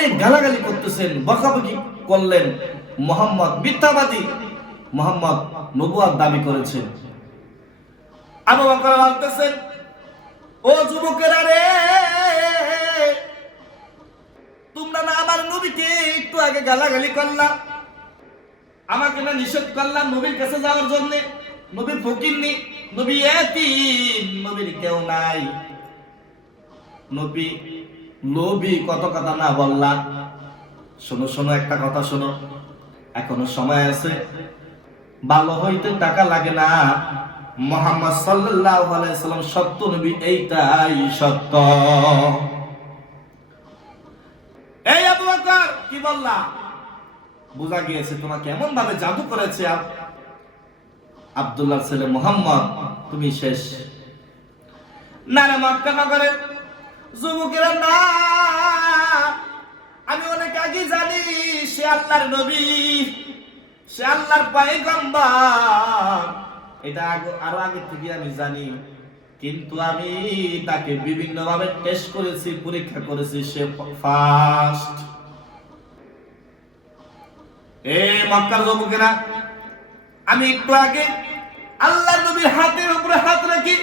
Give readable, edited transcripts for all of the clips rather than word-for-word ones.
অনেক গালাগালি করতেছেন, বকাবকি করলেন। মুহাম্মদ মিথ্যাবাদী, মুহাম্মদ নবুয়ত দাবি করেছেন। আবু বকর বলতেছেন, ও যুবকেরা রে, তোমরা না আমার নবীকে একটু আগে গালাগালি করলাম, আমাকে না নিষেধ করলাম নবীর কাছে যাওয়ার জন্য। নবী ফকিরনি, নবী এতিম, নবীর কেউ নাই, নবী লোভী, কত কথা না বললা। শোনো শোনো, একটা কথা শোনো, এখনো সময় আছে, ভালো হইতে টাকা লাগে না। মুহাম্মদ সাল্লাল্লাহু আলাইহি সাল্লাম সত্য নবী, এইটাই সত্য। এই আবু বকর, কি বললা? বোঝা গিয়েছে তোমাকে এমন ভাবে জাদু করেছে আব্দুল্লাহর ছেলে মুহাম্মদ, তুমি শেষ। না না, মক্কা নগরের যুবকেরা না, আমি অনেক আগে জানি সে আল্লাহর নবী, সে আল্লাহর পয়গম্বর, এটা আরো আগে থেকে আমি জানি। কিন্তু আমি তাকে বিভিন্ন ভাবে টেস্ট করেছি, পরীক্ষা করেছি, সে ফার্স্ট। এই মক্কার যুবকেরা, আমি একটু আগে আল্লাহর নবীর হাতের উপরে হাত রেখে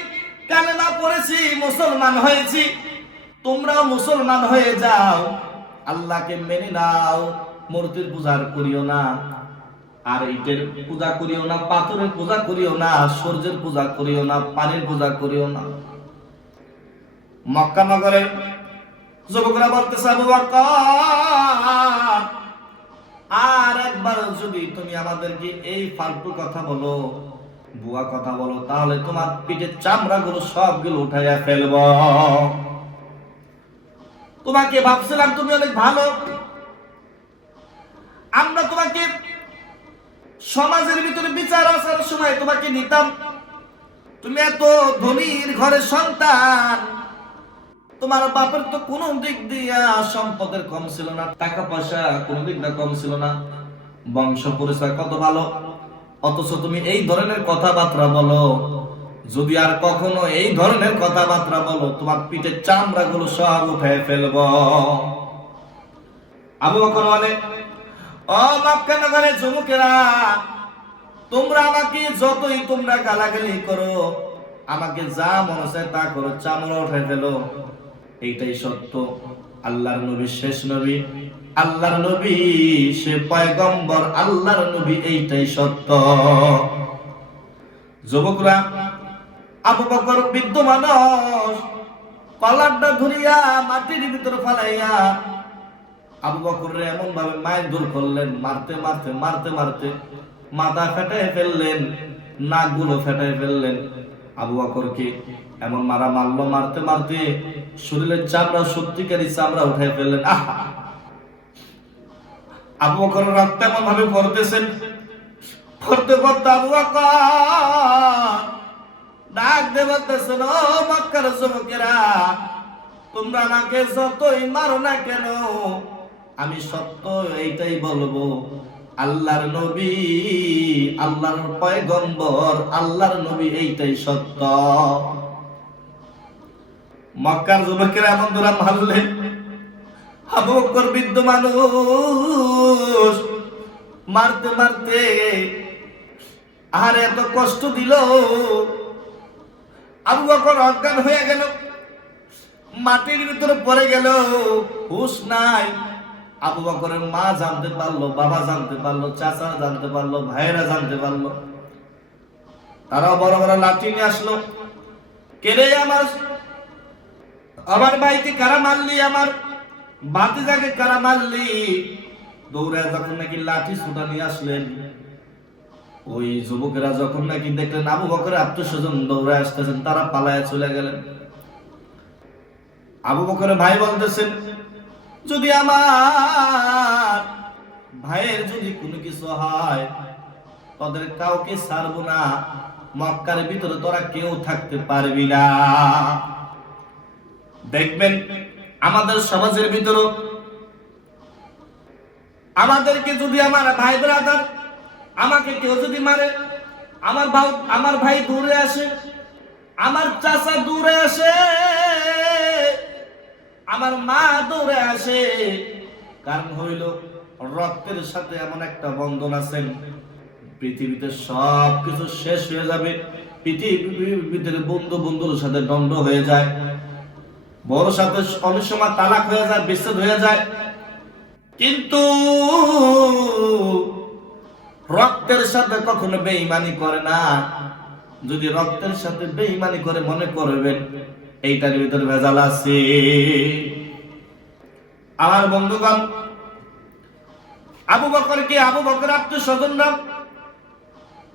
কালেমা পড়েছি, মুসলমান হয়েছি। তোমরাও মুসলমান হয়ে যাও, আল্লাহকে মেনে নাও, মূর্তির পূজা করিও না, আর ইটের পূজা করিও না, পাথরের পূজা করিও না, সূর্যের পূজা করিও না, পানির পূজা করিও না। মক্কা নগরে যুবকরা বলতেছে, আবু বকর, আর একবার যদি তুমি আমাদেরকে এই ফালতু কথা বলো, বুয়া কথা বলো, তাহলে তোমার পিঠের চামড়াগুলো সবগুলো উঠাইয়া ফেলব। তোমাকে ভাবছিলাম তুমি অনেক ভালো, আমরা তোমাকে সমাজের ভিতরে বিচার আসার সময় তোমাকে নিতাম, তুমি এত ধনীর ঘরের সন্তান, তোমার বাপের তো কোন দিক দিয়া সম্পদের কম ছিল না, টাকা পয়সা কোন দিক দিয়ে কম ছিল না, বংশ পরিচয় কত ভালো, অথচ তুমি এই ধরনের কথাবার্তা বলো। যদি আর কখনো এই ধরনের কথাবার্তা বলো, তোমার পিঠের চামড়া গুলো সব উঠে ফেলব। আবু বকর বলে, ও মক্কা নগরের যুবকেরা, তোমরা আমাকে যতই তোমরা গালাগালি করো, আমাকে যা মনে চায় তা করো, চামড়া উঠে ফেলো, এইটাই সত্য। আল্লাহর নবী শেষ নবী, আল্লাহর নবী সে পয়গম্বর, আল্লাহর নবী, এইটাই সত্য। যুবকরা, আবু বকর বৃদ্ধ মানুষ, কলারটা ধরিয়া মাটির ভিতরে ফালাইয়া আবু বকরের এমন ভাবে মারধর করলেন, মারতে মারতে মারতে মারতে মাথা ফেটায় ফেললেন, নাকগুলো ফেটায় ফেললেন। আবু বকরকে এমন মারা মারলো, মারতে মারতে শরীরের চামড়া, সত্যিকারী চামড়া উঠাই ফেললেন। আহা, আবু বকর রক্ত এমন ভাবে পড়তেছেন, পড়তে পড়তে আবু বকর ডাক দিয়ে বলতেছেন, ও মক্কার যুবকেরা, তোমরা আমাকে যতই মারো না কেন, আমি সত্য এইটাই বলবো, আল্লাহর নবী, আল্লাহর পয়গম্বর, আল্লাহর নবী, এইটাই সত্য। মক্কার যুবকেরা এমন ধরা মারলেন, আবু বকর বৃদ্ধ মানুষ মারতে মারতে আর এত কষ্ট দিল, আবু বকর অজ্ঞান হয়ে গেল, মাটির ভিতরে পড়ে গেল, হুঁশ নাই। আবু বকরের মা জানতে পারলো, বাবা জানতে পারলো, চাচা জানতে পারলো, ভাইয়েরা জানতে পারলো, তারাও বড় বড় লাঠি নিয়ে আসলো। কেরে আমার ভাইকে কারা মারলি, আমার ভাতিজাকে কারা মারলি? দৌড়ে যখন নাকি লাঠি ছোটা নিয়ে আসলেন, ওই যুবকেরা যখন নাকি দেখলেন আবু বকরের আত্মস্বজন দৌড়ে আসতেছেন, তারা পালায় চলে গেলেন। আবু বকরের ভাই বলতেছেন, যদি আমার ভাইয়ের যদি কোনো কিছু হয়, তাদের কাউকে ছাড়বো না, মক্কার ভিতরে তোরা কেউ থাকতে পারবি না। দেখবেন আমাদের সমাজের ভিতরে আমাদেরকে যদি আমার ভাই ব্রাদার, আমাকে কেউ যদি মারে, আমার ভাই দূরে আসে, আমার চাচা দূরে আসে, আমার মা দূরে আসে, কারণ হইল রক্তের সাথে এমন একটা বন্ধন আছেন, পৃথিবীতে সব কিছু শেষ হয়ে যাবে, পৃথিবীর ভিতরে বন্ধু বন্ধুর সাথে দ্বন্দ্ব হয়ে যায়, বড় সাথে অনেক সময় তালাক হয়ে যায়, বিচ্ছেদ হয়ে যায়, কিন্তু রক্তের সাথে কখনো বেঈমানি করে না। যদি রক্তের সাথে বেঈমানি করে মনে করবেন এইটার ভিতরে ভেজাল আছে। আমার বন্ধুগণ, আবু বকরকে আবু বকর আত্মীয়স্বজনরা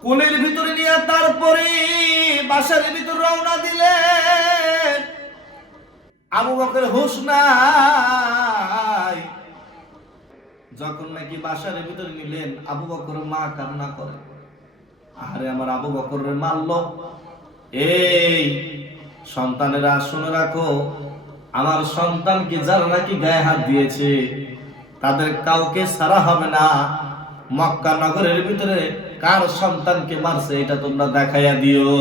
কোলের ভিতরে নিয়ে তারপরে বাসার ভিতর রওনা দিলেন। আবু বকর হুঁশ নাই। যখন নাকি বাসার ভিতরে নিলেন, আবু বকর মা কান্না করে, আরে আমার আবু বকরের মারলো। এই সন্তানেরা শুনে রাখো, আমার সন্তানকে যারা নাকি গায়ে হাত দিয়েছে তাদের কাউকে ছাড়া হবে না। মক্কা নগরের ভিতরে কার সন্তানকে মারছে এটা তোমরা দেখাইয়া দিও।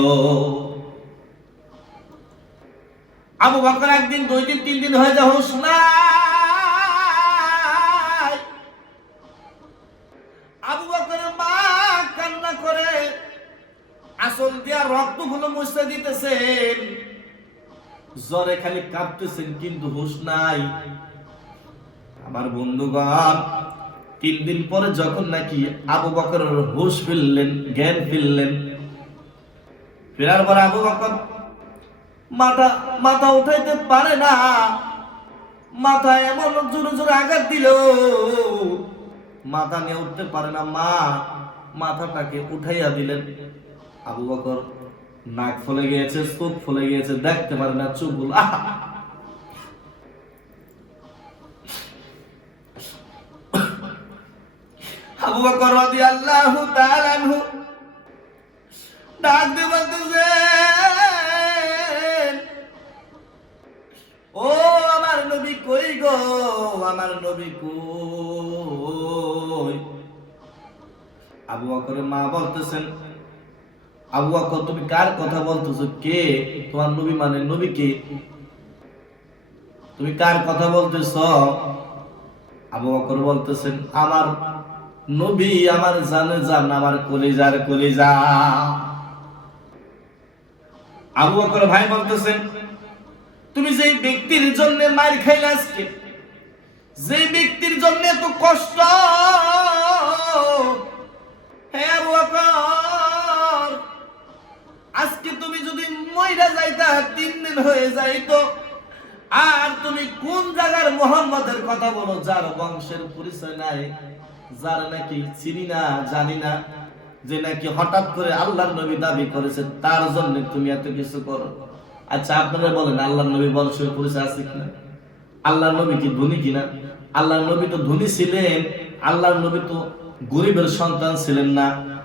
আবু বকর একদিন, 2 দিন, 3 দিন হয়ে যায়, হুঁশ নাই। আবু বকরের মা কান্না করে আসল দিয়া রক্তগুলো মুছে দিতেছেন, জ্বরে খালি কাঁপতেছেন, কিন্তু হুঁশ নাই। আমার বন্ধুগণ, 3 দিন পরে যখন নাকি আবু বকর হুঁশ ফিরলেন, জ্ঞান ফিরলেন, ফেরার পর আবু বকর মাথা উঠাইতে পারে না। মাথায় এমন জোরে জোরে আঘাত দিল, মাথা নিয়ে উঠতে পারে না। মা মাথাটাকে উঠাইয়া দিলেন। আবু বকর নাক ফুলে গিয়েছে, চোখ ফুলে গিয়েছে, দেখতে পারে না, চোখগুলো আবু বকর রাদিয়াল্লাহু তাআলা আনহু ডাক দিয়ে বলতেছেন, ও আমার নবী কই গো, আমার নবী কই? আবু বকরের মা বলতেছেন, আবু বকর তুমি কার কথা বলতেছো? কে তোমার নবী? মানে নবী কে? তুমি কার কথা বলতেছ? আবু বকর বলতেছেন, আমার নবী, আমার জানে জান, আমার কলিজার কলিজা। আবু বকর ভাই বলতেছেন, তুমি যেই ব্যক্তির জন্য মার খাইলে আজকে, যেই ব্যক্তির জন্য এত কষ্ট, হে আবু বকর, আজকে তুমি যদি মইরা যাইতা 3 দিন হয়ে যাইতো, আর তুমি কোন জায়গার মুহাম্মাদের কথা বলো, যার বংশের পরিচয় নাই, যার নাকি চিনি না, জানি না, যে নাকি হঠাৎ করে আল্লাহর নবী দাবি করেছে, তার জন্য তুমি এত কিছু করো। আচ্ছা আপনারা বলেন, আল্লাহর নবী বংশের পরিচয় আছে কিনা? আল্লাহর নবী কি ধনী কিনা? আল্লাহর নবী তো ধনী ছিলেন, আল্লাহর নবী তো গরিবের সন্তান ছিলেন না।